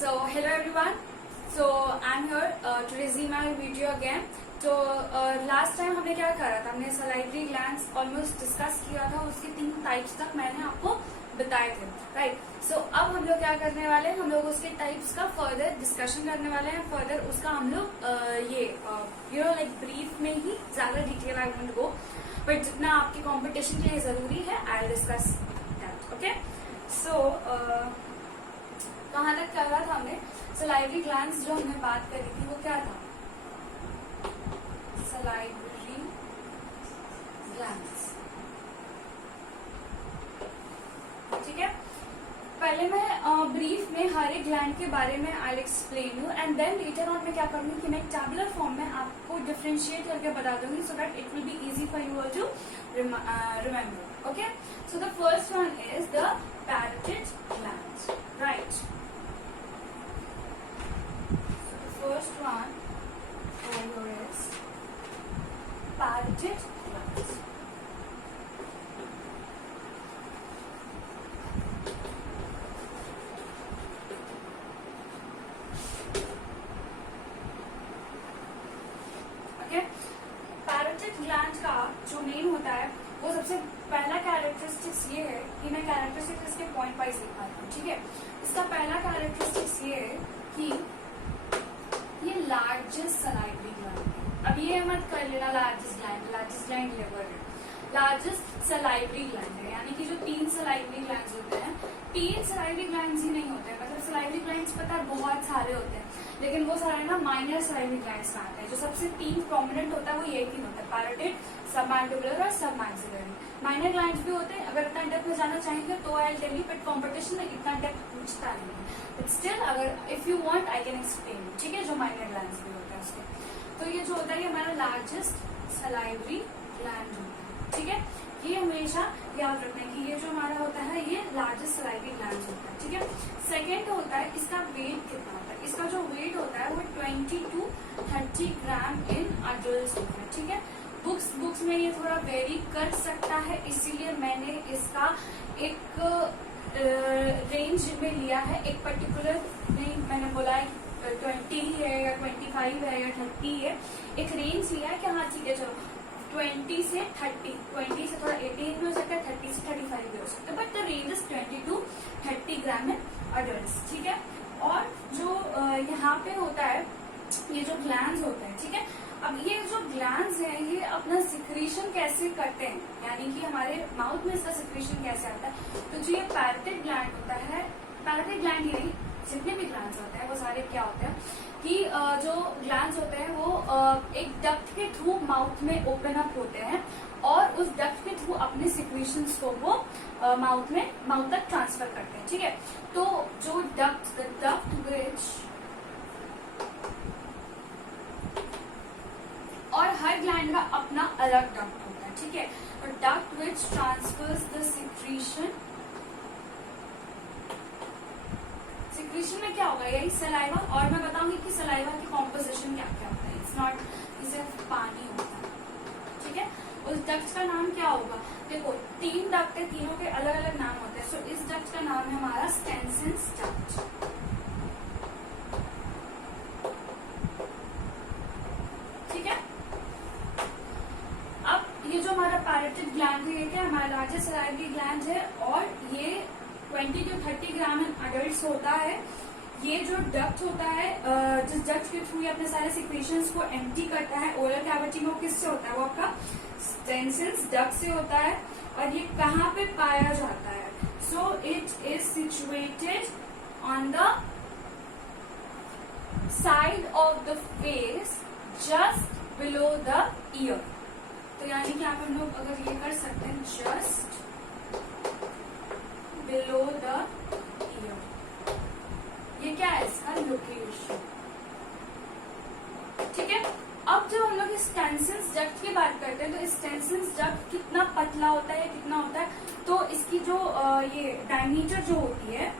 So hello everyone. So I'm here to resume my video again. तो last time हमने क्या करा था, हमने सलाइवरी ग्लैंड्स ऑलमोस्ट डिस्कस किया था, उसके 3 टाइप्स तक मैंने आपको बताए थे, राइट. सो अब हम लोग क्या करने वाले हैं, हम लोग उसके टाइप्स का फर्दर डिस्कशन करने वाले हैं. फर्दर उसका हम लोग ये लाइक ब्रीफ में ही ज्यादा detail I won't go, but जितना आपके कॉम्पिटिशन के लिए जरूरी है I will discuss that. Okay. So कहाँ तक कर रहा था हमने, सलाइवरी ग्लैंड्स जो हमने बात करी थी वो क्या था, सलाइवरी ग्लैंड्स. ठीक है. पहले मैं ब्रीफ में हर एक ग्लैंड के बारे में I explain you, and then later on मैं क्या करूंगी कि मैं एक टैबुलर फॉर्म में आपको डिफरेंशिएट करके बता दूंगी, so that it will be easy for you all to remember. Okay. So the first one is the parotid glands, right. First one over here is parotid glands. Okay, parotid gland का जो main होता है वो सबसे पहला characteristics ये है कि मैं कैरेक्टरिस्टिक्स इसके पॉइंट वाइज दिखाता हूँ. ठीक है. इसका पहला कैरेक्टरिस्टिक्स ये है कि ये लार्जेस्ट सलाइवरी ग्लैंड है. अब ये मत कर लेना लार्जेस्ट ग्लैंड लिवर है, लार्जेस्ट सलाइवरी ग्लैंड है. यानी कि जो 3 सलाइवरी ग्लैंड्स होते हैं, 3 सलाइवरी ग्लैंड्स ही नहीं होते हैं, मतलब सलाइवरी ग्लैंड्स पता है बहुत सारे होते हैं, लेकिन वो सारे ना माइनर सलाइवरी ग्लैंड्स में आते हैं. जो सबसे 3 प्रोमिनेंट होता है वो ये 3 होता है, पैरोटिड, सबमैंडिबुलर और सबमैक्सिलरी. माइनर ग्लैंड्स भी होते हैं. अगर इतना डेप्थ में जाना चाहेंगे तो I tell you, but competition में इतना डेप्थ पूछता नहीं है. बट स्टिल अगर if you want I can explain. ठीक है. जो माइनर ग्लैंड्स भी होते हैं उसके, तो ये जो होता है ये हमारा लार्जेस्ट सलाइवरी ग्लैंड होता है. ठीक है. ये हमेशा याद रखना है कि ये जो हमारा होता है ये लार्जेस्ट सलाइवरी ग्लैंड होता है. ठीक है. सेकेंड होता है इसका वेट कितना होता है. इसका जो वेट होता है वो 20 to 30 ग्राम इन अडल्ट होता है. ठीक है. बुक्स में ये थोड़ा वेरी कर सकता है, इसीलिए मैंने इसका एक रेंज में लिया है. एक पर्टिकुलर नहीं, मैंने बोला है 20 है या 25 है या 30 है, एक रेंज लिया है कि हाँ ठीक है चलो 20 से 30, 20 से थोड़ा 18 भी हो सकता है, 30 से 35 भी हो सकता है, but the range is 20 to 30 gram in adult. ठीक है. और जो यहाँ पे होता है ये जो ग्लैंड्स होते हैं, ठीक है. अब ये जो ग्लैंड्स हैं ये अपना सिक्रीशन कैसे करते हैं, यानी कि हमारे माउथ में इसका सिक्रीशन कैसे आता है. तो जो ये पैरोटिड ग्लैंड होता है, पैरोटिड ग्लैंड ही नहीं जितने भी ग्लैंड्स होते हैं वो सारे क्या होते हैं कि जो ग्लैंड्स होते हैं वो एक डक्ट के थ्रू माउथ में ओपन अप होते हैं और उस डक्ट के थ्रू अपने सिक्रीशंस को वो माउथ तक ट्रांसफर करते हैं. ठीक है. तो जो डक्ट विच, और हर ग्लैंड का अपना अलग डक्ट होता है. ठीक है. और duct which transverse the secretion में क्या होगा, यही सलाइवा. और मैं बताऊंगी कि सलाइवा की कॉम्पोजिशन क्या क्या होता है. इट्स नॉट सिर्फ पानी होता है. ठीक है. उस डक्ट का नाम क्या होगा, देखो 3 डक्ट है, तीनों के अलग अलग नाम होते हैं. सो इस डक्ट का नाम है हमारा स्टेनसिस डक्ट. ठीक है. अब ये जो हमारा पैरोटिड ग्लैंड है ये क्या हमारा लार्जेस्ट सलाइवरी ग्लैंड है, और ये 20 to 30 ग्राम इन अडल्ट होता है. ये जो डक्ट होता है जिस डक्ट के थ्रू ये अपने सारे सिक्रीशंस को एम्प्टी करता है ओरल कैविटी में, वो किससे होता है, वो आपका स्टेनसिस डक्ट से होता है. और ये कहाँ पे पाया जाता है, so it is situated on the side of the face just below the year. तो यानी कि आप हम लोग अगर ये कर सकते हैं जस्ट बिलो द ईयर, ये क्या है इसका लोकेशन. ठीक है. अब जब हम लोग स्टेनसिस डक्ट की बात करते हैं तो स्टेनसिस डक्ट कितना पतला होता है, कितना होता है, तो इसकी जो ये डायमीटर जो होती है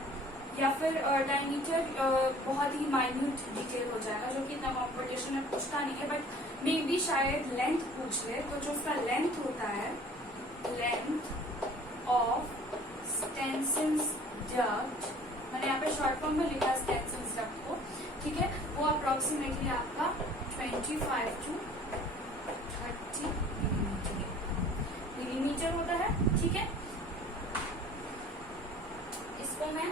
या फिर डायमीटर बहुत ही माइन्यूट डिटेल हो जाएगा, जो कि इतना कॉम्पिटिशन में पूछता नहीं है, बट मे बी शायद लेंथ पूछ ले. तो जो उसका लेंथ होता है, लेंथ ऑफ स्टेनसिस डक्ट, मैंने यहाँ पे शॉर्ट फॉर्म में लिखा स्टेनसिस वो अप्रोक्सीमेटली आपका 25 to 30 मिलीमीटर होता है। ठीक है, इसको मैं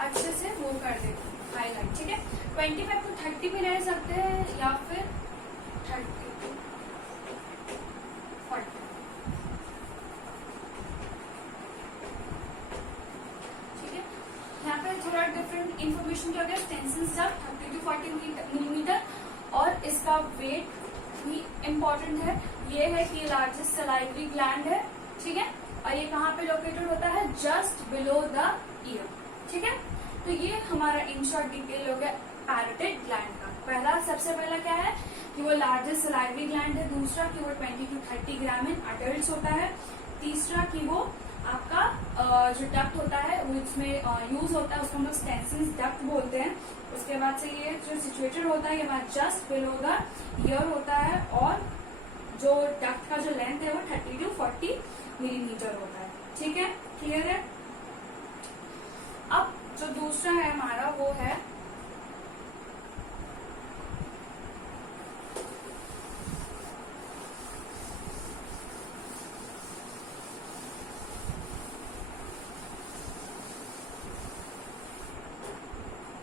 अच्छे से वो कर देती हूँ हाईलाइट। ठीक है, 25 to 30 भी रह सकते हैं या फिर 30 to 40। ठीक है, यहाँ पे थोड़ा डिफरेंट इंफॉर्मेशन क्या हो गया, स्टेंसिल डक्ट 30 to 40 मिलीमीटर, और इसका वेट भी इम्पोर्टेंट है। ये है कि लार्जेस्ट सलाइवरी ग्लैंड है। ठीक है, और ये कहाँ पे लोकेटेड होता है, जस्ट बिलो द ईयर। ठीक है, तो ये हमारा इन शॉर्ट डिटेल हो गया पैरोटिड ग्लैंड का। पहला, सबसे पहला क्या है कि वो लार्जेस्ट सलाइवरी ग्लैंड है। दूसरा कि वो 20 to 30 ग्राम इन अडल्ट होता है। तीसरा कि वो आपका जो डक्ट होता है वो इसमें यूज होता है, उसको हम लोग स्टेंसिल डक्ट बोलते हैं। उसके बाद से ये जो सिचुएटेड होता है ये हमारा जस्ट बिलो द ईयर होता है, और जो डक्ट का जो लेंथ है वो 30 to 40 मिलीमीटर होता है। ठीक है, क्लियर है। अब जो दूसरा है हमारा वो है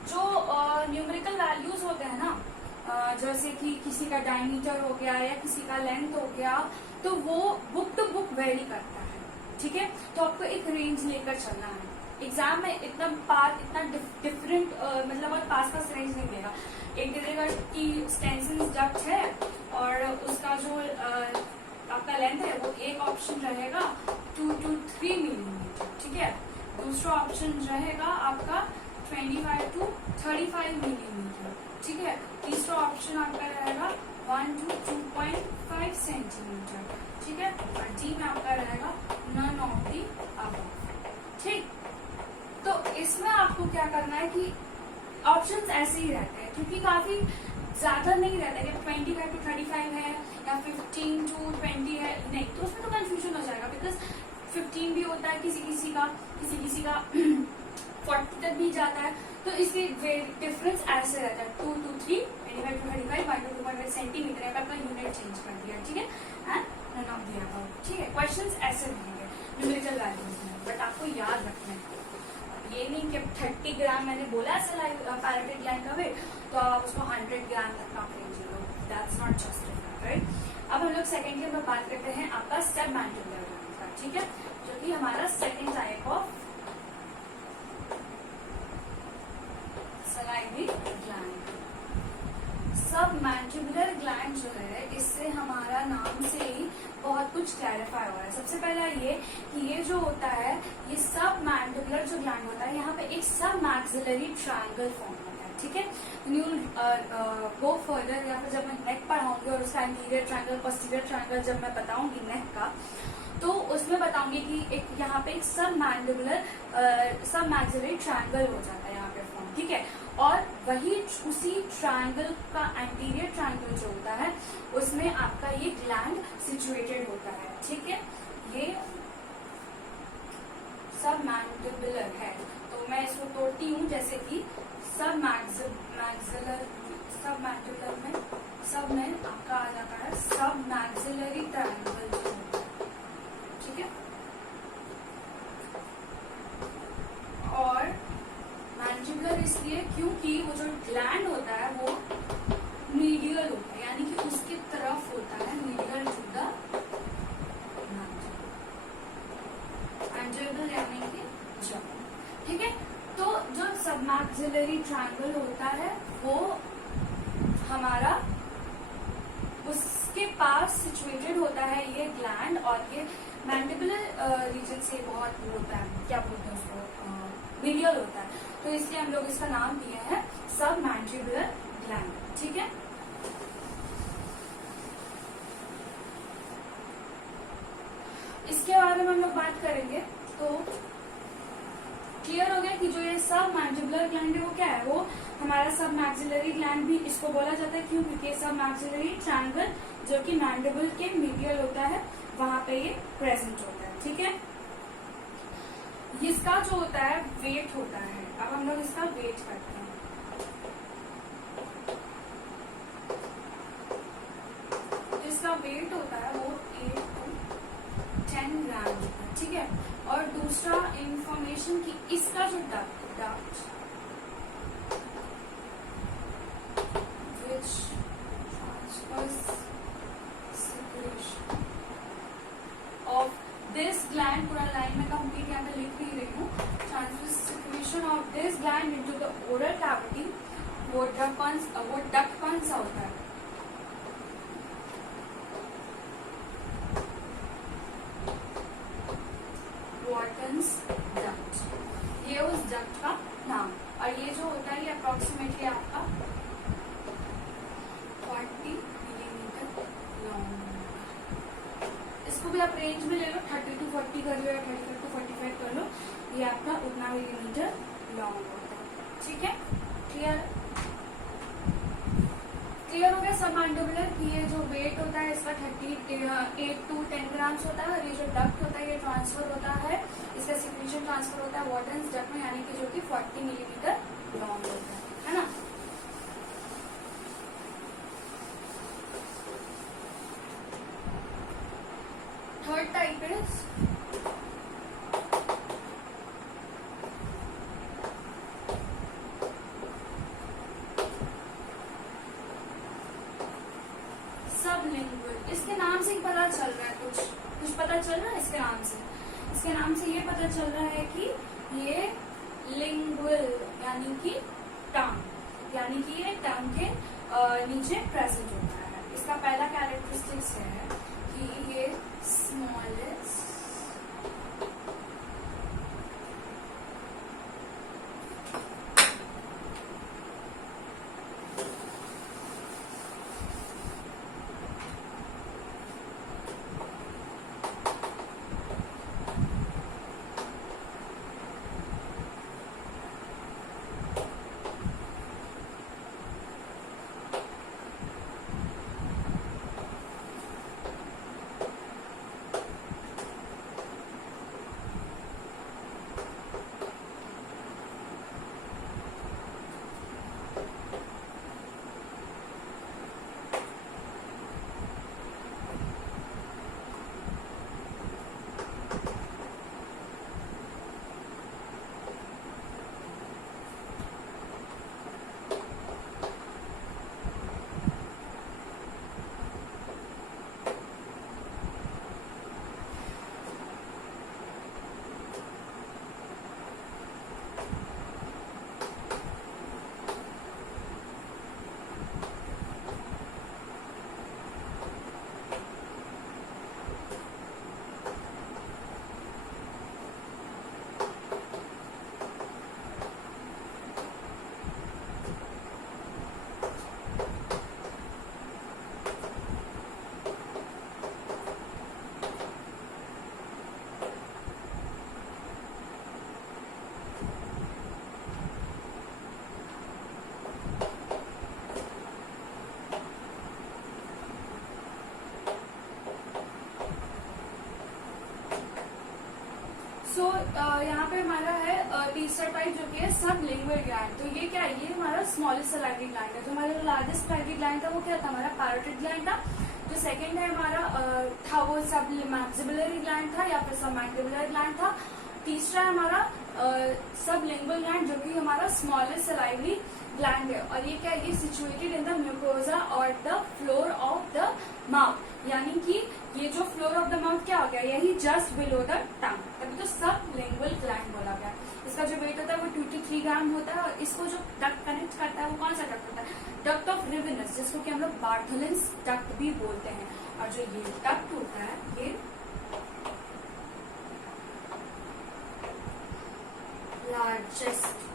जो न्यूमेरिकल वैल्यूज होते हैं ना, जैसे कि किसी का डायमीटर हो गया या किसी का लेंथ हो गया, तो वो बुक टू बुक वेरी करता है। ठीक है, तो आपको एक रेंज लेकर चलना है। एग्जाम में इतना डिफरेंट मतलब और पास रेंज नहीं देगा। एक दे देगा कि स्टेंसिल डक्ट है और उसका जो आपका लेंथ है वो एक ऑप्शन रहेगा 2 to 3 मिलीमीटर। ठीक है, दूसरा ऑप्शन रहेगा आपका 25 to 35 मिलीमीटर। ठीक है, तीसरा ऑप्शन आपका रहेगा 1 to 2.5 सेंटीमीटर। ठीक है, और डी में आपका रहेगा नन ऑफ दी अबव। ठीक, तो इसमें आपको क्या करना है कि ऑप्शंस ऐसे ही रहते हैं, क्योंकि काफी ज्यादा नहीं रहता है कि 25 to 35 है या 15 to 20 है, नहीं, तो उसमें तो कंफ्यूजन हो जाएगा। बिकॉज 15 भी होता है किसी किसी का 40 तक भी जाता है, तो इसलिए डिफरेंस ऐसे रहता है 2 to 3, 25 to 35, 1 to 2.5 सेंटीमीटर है। अपना यूनिट चेंज कर दिया। ठीक है, एंड नाम दिया था। ठीक है, क्वेश्चंस ऐसे रहेंगे न्यूमेरिकल वैल्यूज में, बट आपको याद रखना है ये नहीं कि 30 ग्राम मैंने बोला पैरोटिड ग्लैंड का वेट तो आप उसको 100 ग्राम तक का range low, that's not justified, right. अब हम लोग सेकेंडली में बात करते हैं आपका सबमैंडिबुलर ग्लैंड का। ठीक है, जो कि हमारा second type of salivary gland. Submandibular gland जो है, इससे हमारा नाम से ही बहुत कुछ क्लैरिफाई हो रहा है। सबसे पहला ये कि ये जो होता है, ये सबमैंडिबुलर जो ग्लैंड होता है, यहाँ पे एक सब मैक्सिलरी ट्रायंगल फॉर्म होता है। ठीक है, यू गो फर्दर, या फिर जब मैं नेक पढ़ाऊंगी और उसका एंटीरियर ट्रायंगल पोस्टीरियर ट्रायंगल जब मैं बताऊंगी नेक का, तो उसमें बताऊंगी कि एक यहाँ पे एक सब मैक्सिलरी ट्रायंगल हो जाता है यहाँ पे फॉर्म। ठीक है, और वही उसी ट्रायंगल का एंटीरियर ट्रायंगल जो होता है उसमें आपका ये ग्लैंड सिचुएटेड होता है। ठीक है, ये सबमैंडिबुलर है, तो मैं इसको तोड़ती हूँ। जैसे कि सबमैंडिबुलर में सब में आपका आ जाता है सब मैक्सिलरी ट्रायंगल जो होता है। ठीक है, और मैंडिबुलर इसलिए क्योंकि वो जो ग्लैंड होता है वो मीडियल होता है, यानी कि उसकी तरफ होता है, मीडियल टू द मैंडिबल यानी कि जॉ। ठीक है, तो जो सबमैक्सिलरी ट्रायंगल होता है वो हमारा उसके पास सिचुएटेड होता है ये ग्लैंड, और ये मैंडिबुलर रीजन से बहुत होता है, क्या बोलते हैं उसको, मीडियल होता है, तो इसलिए हम लोग इसका नाम दिए हैं सबमैंडिबुलर ग्लैंड। ठीक है, इसके बारे में हम लोग बात करेंगे तो क्लियर हो गया कि जो ये सबमैंडिबुलर ग्लैंड है वो क्या है, वो हमारा सब मैक्सिलरी ग्लैंड भी इसको बोला जाता है। क्यों? क्योंकि सब मैक्सिलरी ट्रायंगल जो कि मैंडिबल के मीडियल होता है वहां पे ये प्रेजेंट होता है। ठीक है, इसका जो होता है वेट होता है। अब हम लोग इसका वेट करते हैं। वेट होता है वो 8 to 10 ग्राम होता है, ठीक है। और दूसरा इंफॉर्मेशन की इसका जो duct which transfers secretion of this gland, पूरा लाइन में कंप्लीट यहाँ पे लिख नहीं रही हूँ, transfers secretion of this gland into the oral cavity, वो डक्ट कौन सा होता है? वॉटन्स डक्ट, ये उस डक्ट का नाम। और ये जो होता है ये अप्रोक्सीमेटली आपका 40 मिलीमीटर लॉन्ग। इसको भी आप रेंज में ले लो, 30 to 40 कर लो या 35 to 45 कर लो, ये आपका उतना मिलीमीटर लॉन्ग होता है, ठीक है। क्लियर हो गया सब मैंडिबुलर की ये जो वेट होता है इसका 38 to 10 ग्राम्स होता है। और ये जो डक्ट होता है ये ट्रांसफर होता है, इसका सिक्रीशन ट्रांसफर होता है वॉटन्स डक्ट में, यानी कि जो कि 40 मिलीमीटर लॉन्ग होता है ना। Third type is sublingual. इसके नाम से ही पता चल रहा है, कुछ पता चल रहा है इसके नाम से। इसके नाम से ये पता चल रहा है कि ये लिंगुअल यानी कि टंग, यानी कि ये टंग के नीचे प्रेजेंट होता है। इसका पहला कैरेक्टरिस्टिक्स है कि ये स्मॉलेस्ट यहाँ पे हमारा है तीसरा टाइप जो कि है सबलिंगुअल ग्लैंड। तो ये क्या है? ये हमारा स्मॉलेस्ट सलाइवरी ग्लैंड है। जो हमारा लार्जेस्ट सलाइवरी ग्लैंड था वो क्या था? हमारा पैरोटिड ग्लैंड था। जो सेकंड है हमारा था वो सबमैक्सिबुलरी ग्लैंड था या फिर सबमैंडिबुलर ग्लैंड था। तीसरा है हमारा सबलिंगुअल ग्लैंड जो कि हमारा स्मॉलेस्ट सलाइवरी ग्लैंड है। और ये क्या है? ये सिचुएटेड इन द म्यूकोजा और the floor of the mouth, यानी कि ये जो फ्लोर ऑफ द माउथ क्या हो गया? यही जस्ट बिलो द टंग, तभी तो सबलिंगुअल ग्लैंड बोला गया। इसका जो वेट होता है वो 2 to 3 ग्राम होता है। और इसको जो डक्ट कनेक्ट करता है वो कौन सा डक्ट होता है? डक्ट ऑफ रिवेनस, जिसको कि हम लोग बार्थलिन्स डक्ट भी बोलते हैं। और जो ये डक्ट होता है ये लार्जेस्ट,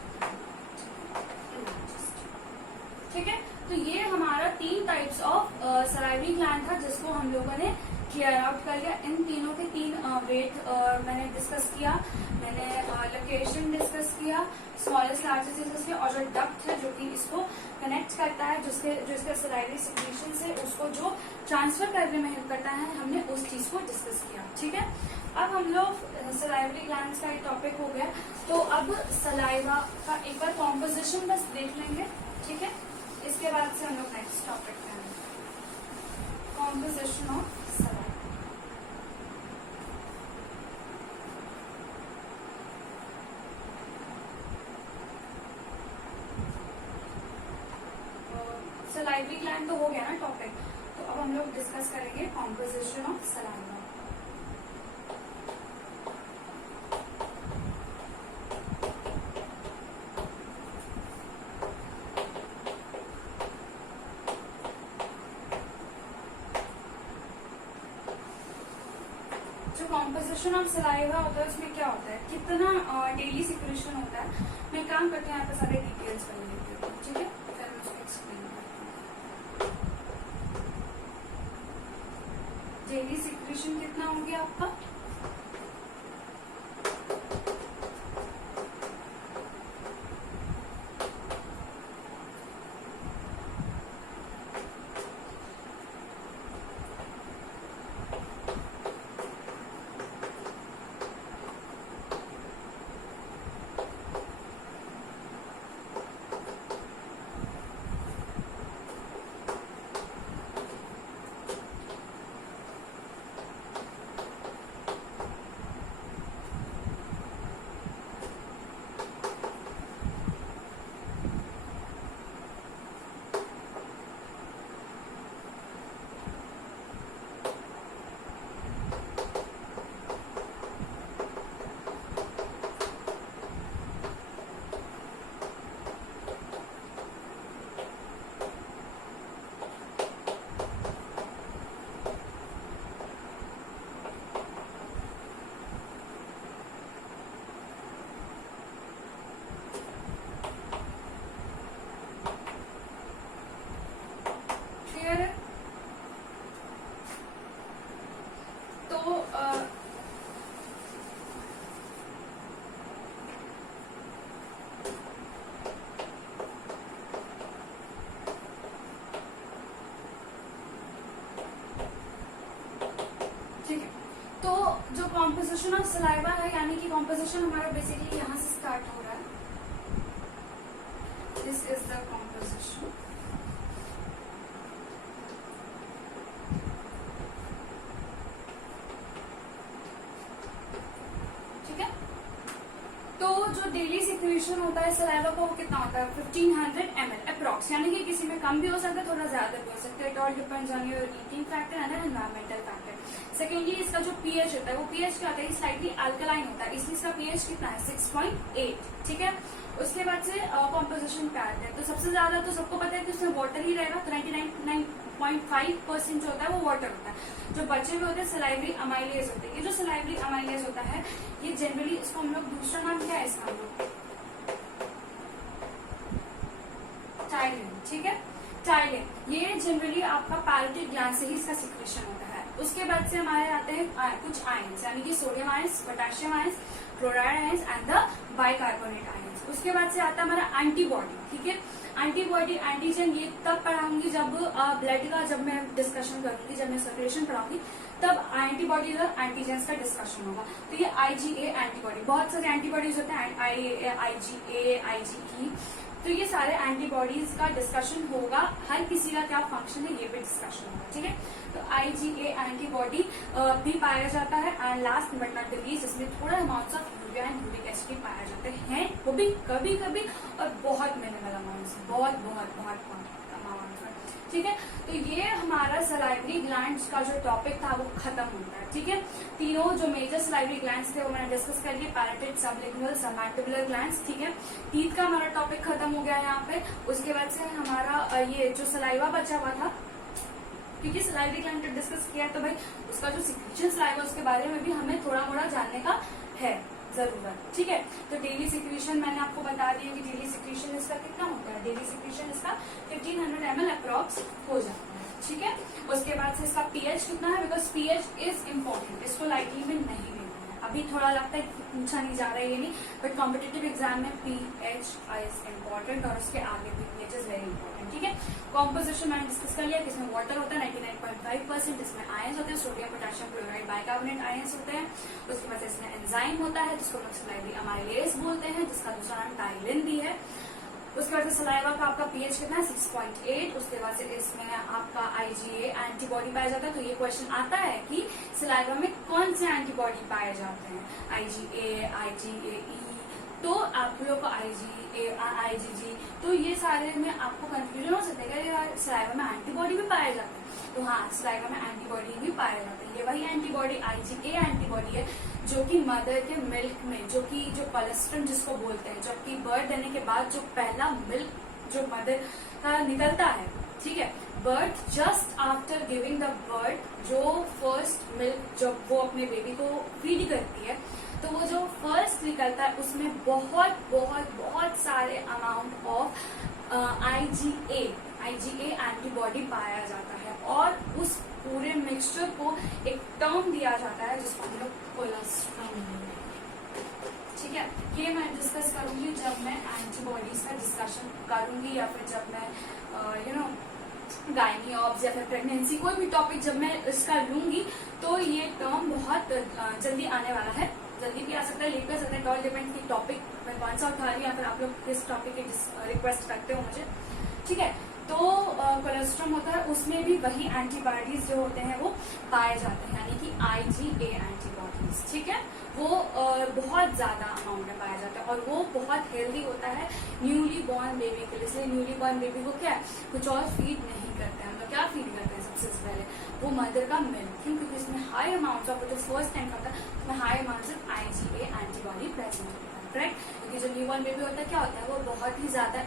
ठीक है। तो ये हमारा 3 टाइप्स ऑफ सलाइवरी ग्लैंड था जिसको हम लोगों ने क्लियर आउट कर लिया। इन तीनों के 3 वेट मैंने डिस्कस किया, मैंने लोकेशन डिस्कस किया, स्मॉलेस्ट लार्जेस्ट डिस्कस किया, और जो डक्ट है जो कि इसको कनेक्ट करता है, जो इसका सलाइवरी सिक्रीशन से उसको जो ट्रांसफर करने में हेल्प करता है, हमने उस चीज को डिस्कस किया, ठीक है। अब हम लोग सलाइवरी ग्लैंड्स का एक टॉपिक हो गया, तो अब सलाइवा का एक बार कॉम्पोजिशन बस देख लेंगे, ठीक है। इसके बाद से हम लोग नेक्स्ट टॉपिक पे आएंगे। Composition of saliva. Salivary gland तो हो गया ना टॉपिक, तो अब हम लोग डिस्कस करेंगे कॉम्पोजिशन ऑफ सलाइवा। जो कॉम्पोजिशन ऑफ सलाइवा होता है उसमें क्या होता है, कितना डेली सिक्रेशन होता है। मैं काम करती हूँ यहाँ पे सारे डिटेल्स कर लेती हूँ, ठीक है, फिर मैं उसको एक्सप्लेन करती हूँ। डेली सिक्रेशन कितना हो गया आपका, क्लियर है। तो ठीक है, तो जो कॉम्पोजिशन ऑफ सलाइवा है, यानी कि कॉम्पोजिशन हमारा बेसिकली यहाँ से स्टार्ट हो रहा है। This is the composition. ठीक है, तो जो डेली सिक्रेशन होता है सलाइवा का वो कितना होता है, 1500 ml अप्रॉक्स, यानी कि किसी में कम भी हो सकता है, थोड़ा ज्यादा भी हो सकता है। It all depends on your eating factor and environmental factor. Secondly, इसका जो पीएच होता है वो पीएच क्या होता है, स्लाइटली अल्कलाइन होता है, इसलिए इसका पीएच कितना है, 6.8। ठीक है, उसके बाद से कॉम्पोजिशन पे आते हैं। तो सबसे ज्यादा तो सबको पता है कि उसमें वाटर ही रहेगा, तो 99.5% जो होता है वो वाटर होता है। जो बचे हुए होते हैं सलाइवरी अमाइलेज होते हैं। ये जो सलाइवरी अमाइलेज होता है ये जनरली, इसको हम लोग दूसरा नाम क्या है इसका, हम लोग टाइलिन। ठीक है, टाइलिन ये जनरली आपका पैरोटिड ग्लैंड से ही इसका सिक्रेशन होता है। उसके बाद से हमारे आते हैं कुछ आयंस, यानी कि sodium ions, potassium ions, chloride ions and the bicarbonate ions. उसके बाद से आता है हमारा एंटीबॉडी। ठीक है, एंटीबॉडी एंटीजन ये तब पढ़ाऊंगी जब ब्लड का, जब मैं डिस्कशन करूंगी, जब मैं सर्कुलेशन पढ़ाऊंगी तब एंटीबॉडीज और एंटीजेंस का डिस्कशन होगा। तो ये आईजीए एंटीबॉडी, बहुत सारे एंटीबॉडीज होते हैं, आईजीए, आईजीई, तो ये सारे एंटीबॉडीज का डिस्कशन होगा। हर किसी का क्या फंक्शन है ये भी डिस्कशन होगा। ठीक है, तो आईजीए एंटीबॉडी भी पाया जाता है। And last but not the least, इसमें थोड़ा amount of urea and uric acid पाए जाते हैं, वो भी कभी कभी और बहुत मिनिमल अमाउंट, बहुत बहुत बहुत अमाउंट में। ठीक है, तो ये हमारा सलाइवरी ग्लैंड्स का जो टॉपिक था वो खत्म होता है। ठीक है, तीनों जो मेजर सलाइवरी ग्लैंड्स थे वो मैंने डिस्कस कर लिए, पैराटिड, सबलिंगुअल, सबमैंडिबुलर ग्लैंड्स। ठीक है, टीथ का हमारा टॉपिक खत्म हो गया है यहाँ पे। उसके बाद से हमारा ये जो सलाइवा बचा हुआ था, क्योंकि सलाइवरी ग्लैंड डिस्कस किया है तो भाई उसका जो सिक्रेशन सलाइवा उसके बारे में भी हमें थोड़ा मोड़ा जानने का है जरूरत। ठीक है, तो डेली सिक्रेशन मैंने आपको बता दिया कि डेली सिक्रेशन इसका कितना होता है। डेली सिक्रेशन इसका 1500 ml अप्रॉक्स हो जाता है। ठीक है, उसके बाद से इसका पीएच कितना है, बिकॉज पीएच इज इम्पोर्टेंट, इसको लाइटली में नहीं लेना है। अभी थोड़ा लगता है कि पूछा नहीं जा रहा है ये नहीं, बट कॉम्पिटेटिव एग्जाम में पीएच इज इम्पोर्टेंट और उसके आगे भी पीएच इज वेरी इंपॉर्टेंट। ठीक है, कॉम्पोजिशन मैंने डिस्कस कर लिया कि इसमें वाटर होता है 99.5%, इसमें आयंस होते हैं, sodium, potassium, chloride, bicarbonate ions होते हैं। उसके बाद इसमें एंजाइम होता है जिसको लोग सलाइवरी अमाइलेज बोलते हैं, जिसका दूसरा नाम टाइलिन भी है। उसके बाद से सलाइवा का आपका पीएच कितना है 6.8। उसके बाद से इसमें आपका आईजीए एंटीबॉडी पाया जाता है। तो ये क्वेश्चन आता है कि सलाइवा में कौन से एंटीबॉडी पाए जाते हैं, आईजीए, आईजीएई, तो आप लोग को आईजीजी, तो ये सारे में आपको कंफ्यूजन हो सकता है कि यार सलाइवा में एंटीबॉडी भी पाए जाते हैं। तो हाँ, सलाइवा में एंटीबॉडी भी पाए जाते हैं। ये वही एंटीबॉडी आईजीए एंटीबॉडी है जो कि मदर के मिल्क में, जो कोलेस्ट्रॉल जिसको बोलते हैं, जबकि बर्थ देने के बाद जो पहला मिल्क जो मदर का निकलता है, ठीक है, birth just after giving the birth, जो फर्स्ट मिल्क जब वो अपने बेबी को फीड करती है, तो वो जो फर्स्ट निकलता है उसमें बहुत बहुत बहुत सारे अमाउंट ऑफ आईजीए एंटीबॉडी पाया जाता है और उस पूरे मिक्सचर को एक टर्म दिया जाता है जिसको हम लोग कोलेस्ट्रॉल, ठीक है। ये मैं डिस्कस करूंगी जब मैं एंटीबॉडीज का डिस्कशन करूंगी, या फिर जब मैं गायनी ऑब्स या फिर प्रेगनेंसी, कोई भी टॉपिक जब मैं इसका लूंगी तो ये टर्म बहुत जल्दी आने वाला है, जल्दी भी आ सकता है, लेट भी आ सकता है। ऑल डिपेंड की टॉपिक मैं कौन सा उठा रही हूँ या फिर आप लोग किस टॉपिक की रिक्वेस्ट करते हो मुझे, ठीक है। तो कोलेस्ट्रॉल होता है, उसमें भी वही एंटीबॉडीज जो होते हैं वो पाए जाते हैं, यानी कि आईजीए एंटीबॉडीज, ठीक है। वो बहुत ज्यादा अमाउंट में पाया जाता है और वो बहुत हेल्दी होता है न्यूली बॉर्न बेबी के लिए। इसलिए न्यूली बॉर्न बेबी को क्या है, कुछ और फीड नहीं करते हैं हम लोग। क्या फीड करते हैं सबसे पहले, वो मदर का मिल्क, क्योंकि इसमें हाई अमाउंट ऑफ, जो फर्स्ट टाइम खाता है उसमें high amount of IgA antibody present होता है, राइट। क्योंकि जो न्यू बॉर्न बेबी होता है क्या होता है, वो बहुत ही ज्यादा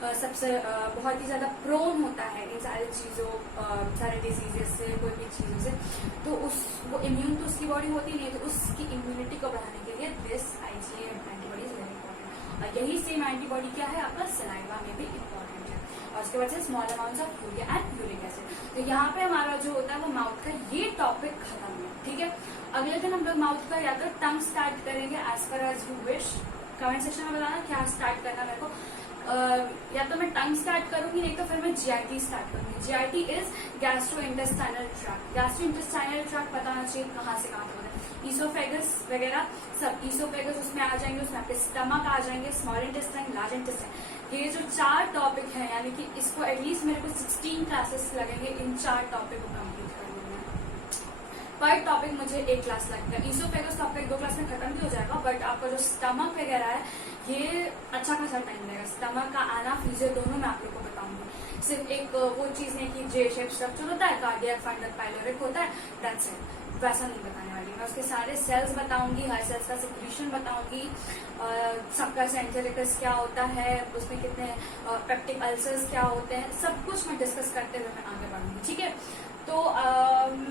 बहुत ही ज्यादा प्रोन होता है इन सारी चीजों, सारे डिजीजेस से, कोई भी चीजों से, तो वो इम्यून तो उसकी बॉडी होती नहीं है, तो उसकी इम्यूनिटी को बढ़ाने के लिए this IgA antibody is very important. और यही सेम एंटीबॉडी क्या है आपका सलाइवा में भी इंपॉर्टेंट है। और उसके बाद से small amount of urea and uric acid. तो यहाँ पे हमारा जो होता है वो माउथ का ये टॉपिक खत्म है, ठीक है। अगले दिन हम लोग माउथ का या तो टंग स्टार्ट करेंगे, as per as you wish. Comment section में बताना क्या स्टार्ट करना मेरे को, या तो मैं टंग स्टार्ट करूंगी, नहीं तो फिर मैं जीआईटी स्टार्ट करूंगी। GIT is gastrointestinal tract. Gastrointestinal tract पता होना चाहिए कहाँ से कहाँ होता है, ईसोफेगस वगैरह सब। ईसोफेगस उसमें आ जाएंगे, उसमें आपके स्टमक आ जाएंगे, स्मॉल इंटेस्टाइन, लार्ज इंटेस्टाइन। ये जो 4 टॉपिक है, यानी कि इसको एटलीस्ट मेरे को 16 क्लासेस लगेंगे इन 4 टॉपिक को कंप्लीट करने में। पर टॉपिक मुझे 1 क्लास लगेगा। ईसोफेगस तो आपका 1-2 क्लास में खत्म भी हो जाएगा, बट आपका जो स्टमक वगैरह है ये अच्छा खासा टाइम लगेगा। स्टमक का आना फिजियो दोनों मैं आप लोग को बताऊंगी। सिर्फ एक वो चीज नहीं कि जे शेप स्ट्रक्चर होता है, कार्डियक, फंडल, पाइलोरिक होता है, दैट्स इट, वैसा नहीं बताने वाली मैं। उसके सारे सेल्स बताऊंगी, हर सेल्स का सिक्रीशन बताऊंगी, सबका सेंटेरिकस क्या होता है, उसमें कितने पेप्टिक अल्सर्स क्या होते हैं, सब कुछ मैं डिस्कस करते हुए मैं आगे बढ़ूंगी, ठीक है। तो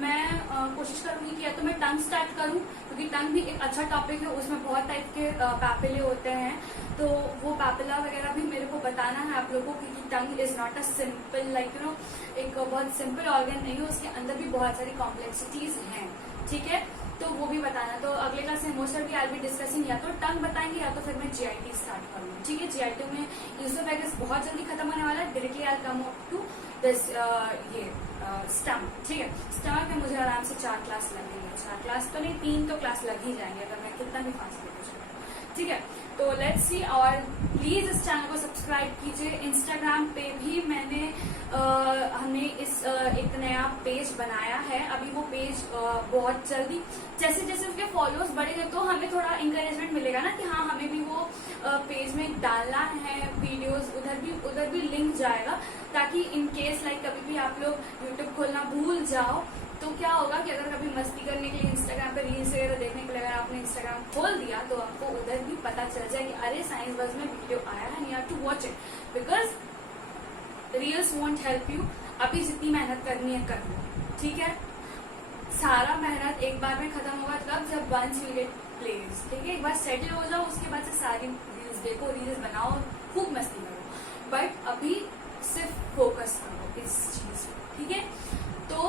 मैं कोशिश करूंगी कि या तो मैं टंग स्टार्ट करूं, क्योंकि टंग भी एक अच्छा टॉपिक है, उसमें बहुत टाइप के पैपिले होते हैं, तो वो पैपिला वगैरह भी मेरे को बताना है आप लोगों को, क्योंकि tongue is not a simple एक बहुत सिंपल ऑर्गन नहीं है, उसके अंदर भी बहुत सारी कॉम्प्लेक्सिटीज हैं, ठीक है। तो वो भी बताना। तो अगले क्लास में most of I be discussing या तो टंग बताएंगे या तो फिर मैं जीआईटी स्टार्ट करूंगी, ठीक है। जीआईटी में ईसोफेगस बहुत जल्दी खत्म होने वाला है, directly I come up to this ये स्टमक, ठीक है। स्टमक में मुझे आराम से 4 क्लास लगेंगे, 4 क्लास तो नहीं 3 तो क्लास लग ही जाएंगे अगर मैं कितना भी फास्ट लेकर चलूँ, ठीक है। तो लेट्स सी, और प्लीज इस चैनल को सब्सक्राइब कीजिए। इंस्टाग्राम पे भी मैंने हमने एक नया पेज बनाया है, अभी वो पेज बहुत जल्दी, जैसे जैसे उसके फॉलोअर्स बढ़ेंगे तो हमें थोड़ा इंकरेजमेंट मिलेगा ना कि हाँ हमें भी वो पेज में डालना है वीडियोस, उधर भी लिंक जाएगा, ताकि इन केस लाइक कभी भी आप लोग यूट्यूब खोलना भूल जाओ तो क्या होगा कि अगर कभी मस्ती करने के लिए इंस्टाग्राम पे रील्स वगैरह देखने के लिए अगर आपने इंस्टाग्राम खोल दिया तो आपको उधर भी पता चल जाए कि अरे साइंस बस में वीडियो आया है, you have to watch it, because reels won't help you. अभी जितनी मेहनत करनी है कर लो, ठीक है। सारा मेहनत एक बार में खत्म होगा तब जब वंस यू गेट प्लेस, ठीक है। एक बार सेटल हो जाओ, उसके बाद से सारी रील्स देखो, रील्स बनाओ, खूब मस्ती करो, बट अभी सिर्फ फोकस करो इस चीज पे, ठीक है। तो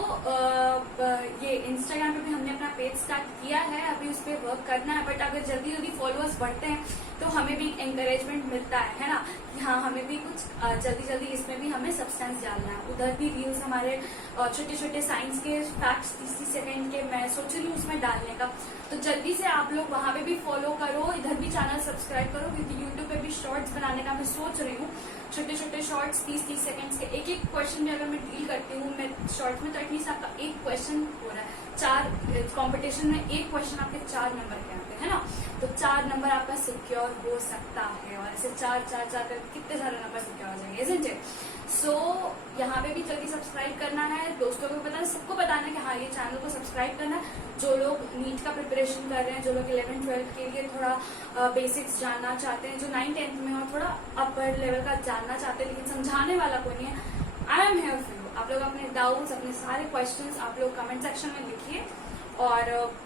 ये इंस्टाग्राम पे भी हमने अपना पेज स्टार्ट किया है, अभी उस पर वर्क करना है, बट अगर जल्दी जल्दी फॉलोअर्स बढ़ते हैं तो हमें भी एक एंकरेजमेंट मिलता है ना, कि हाँ हमें भी कुछ जल्दी जल्दी इसमें भी हमें सब्सटेंस डालना है। उधर भी रील्स हमारे छोटे छोटे साइंस के फैक्ट्स 30 सेकंड के मैं सोच रही हूँ उसमें डालने का, तो जल्दी से आप लोग वहां पे भी फॉलो करो, इधर भी चैनल सब्सक्राइब करो, क्योंकि यूट्यूब पे भी शॉर्ट्स बनाने का मैं सोच रही हूँ। छोटे छोटे शॉर्ट्स 30-30 सेकंड्स के, एक एक क्वेश्चन में अगर मैं डील करती हूँ मैं शॉर्ट्स में, तो एटलीस्ट आपका एक क्वेश्चन हो रहा है। 4 कंपटीशन में एक क्वेश्चन आपके 4 नंबर के आते हैं ना, तो 4 नंबर आपका सिक्योर हो सकता है। और ऐसे 4 कर कितने सारे नंबर सिक्योर हो जाएंगे, isn't it? सो यहाँ पे भी जल्दी सब्सक्राइब करना है, दोस्तों को बताना, सबको बताना है कि हाँ ये चैनल को सब्सक्राइब करना है। जो लोग नीट का प्रिपरेशन कर रहे हैं, जो लोग 11-12 के लिए थोड़ा बेसिक्स जानना चाहते हैं, जो 9-10 में और थोड़ा अपर लेवल का जानना चाहते हैं लेकिन समझाने वाला कोई नहीं है, I am here for you. आप लोग अपने डाउट्स, अपने सारे क्वेश्चंस आप लोग कमेंट सेक्शन में लिखिए, और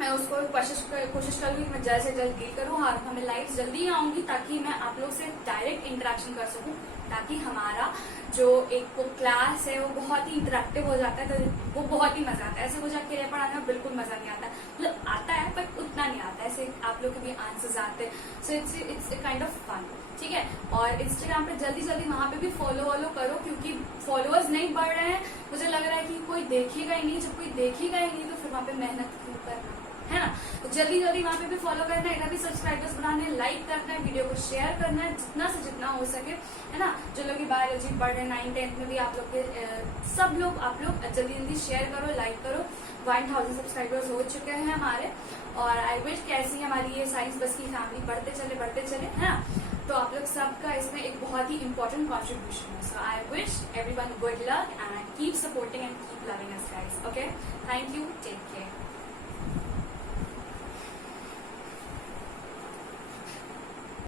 मैं उसको कोशिश करूंगी कि मैं जल्द से जल्द डील करूँ। और हमें लाइव जल्दी आऊंगी ताकि मैं आप लोग से डायरेक्ट इंटरेक्शन कर सकूं, ताकि हमारा जो एक क्लास है वो बहुत ही इंटरेक्टिव हो जाता है, तो वो बहुत ही मजा आता है। ऐसे मुझे अकेले पढ़ाने में बिल्कुल मजा नहीं आता, मतलब आता है पर उतना नहीं आता, ऐसे आप लोग के भी आंसर्स आते हैं। So it's a kind of fun, ठीक है। और इंस्टाग्राम पे जल्दी जल्दी वहां पे भी फॉलो करो, क्योंकि फॉलोअर्स नहीं बढ़ रहे हैं। मुझे लग रहा है कि कोई देखेगा ही नहीं, जब कोई देखेगा ही नहीं तो फिर वहां पे मेहनत क्यों करना, है ना। तो जल्दी जल्दी वहां पे भी फॉलो करना है, इधर भी सब्सक्राइबर्स बढ़ाने हैं, लाइक करना है, वीडियो को शेयर करना है जितना से जितना हो सके, है ना। जो लोग बायोलॉजी पढ़ रहे हैं 9-10 में भी, आप लोग के सब लोग आप लोग जल्दी जल्दी शेयर करो, लाइक करो। 1000 सब्सक्राइबर्स हो चुके हैं हमारे, और आई विश कैसी हमारी ये साइंस बस की फैमिली बढ़ते चले, है ना। तो आप लोग सबका इसमें एक बहुत ही इंपॉर्टेंट कॉन्ट्रीब्यूशन है। So I wish everyone good luck and keep supporting and keep loving us guys. Okay, thank you, take care.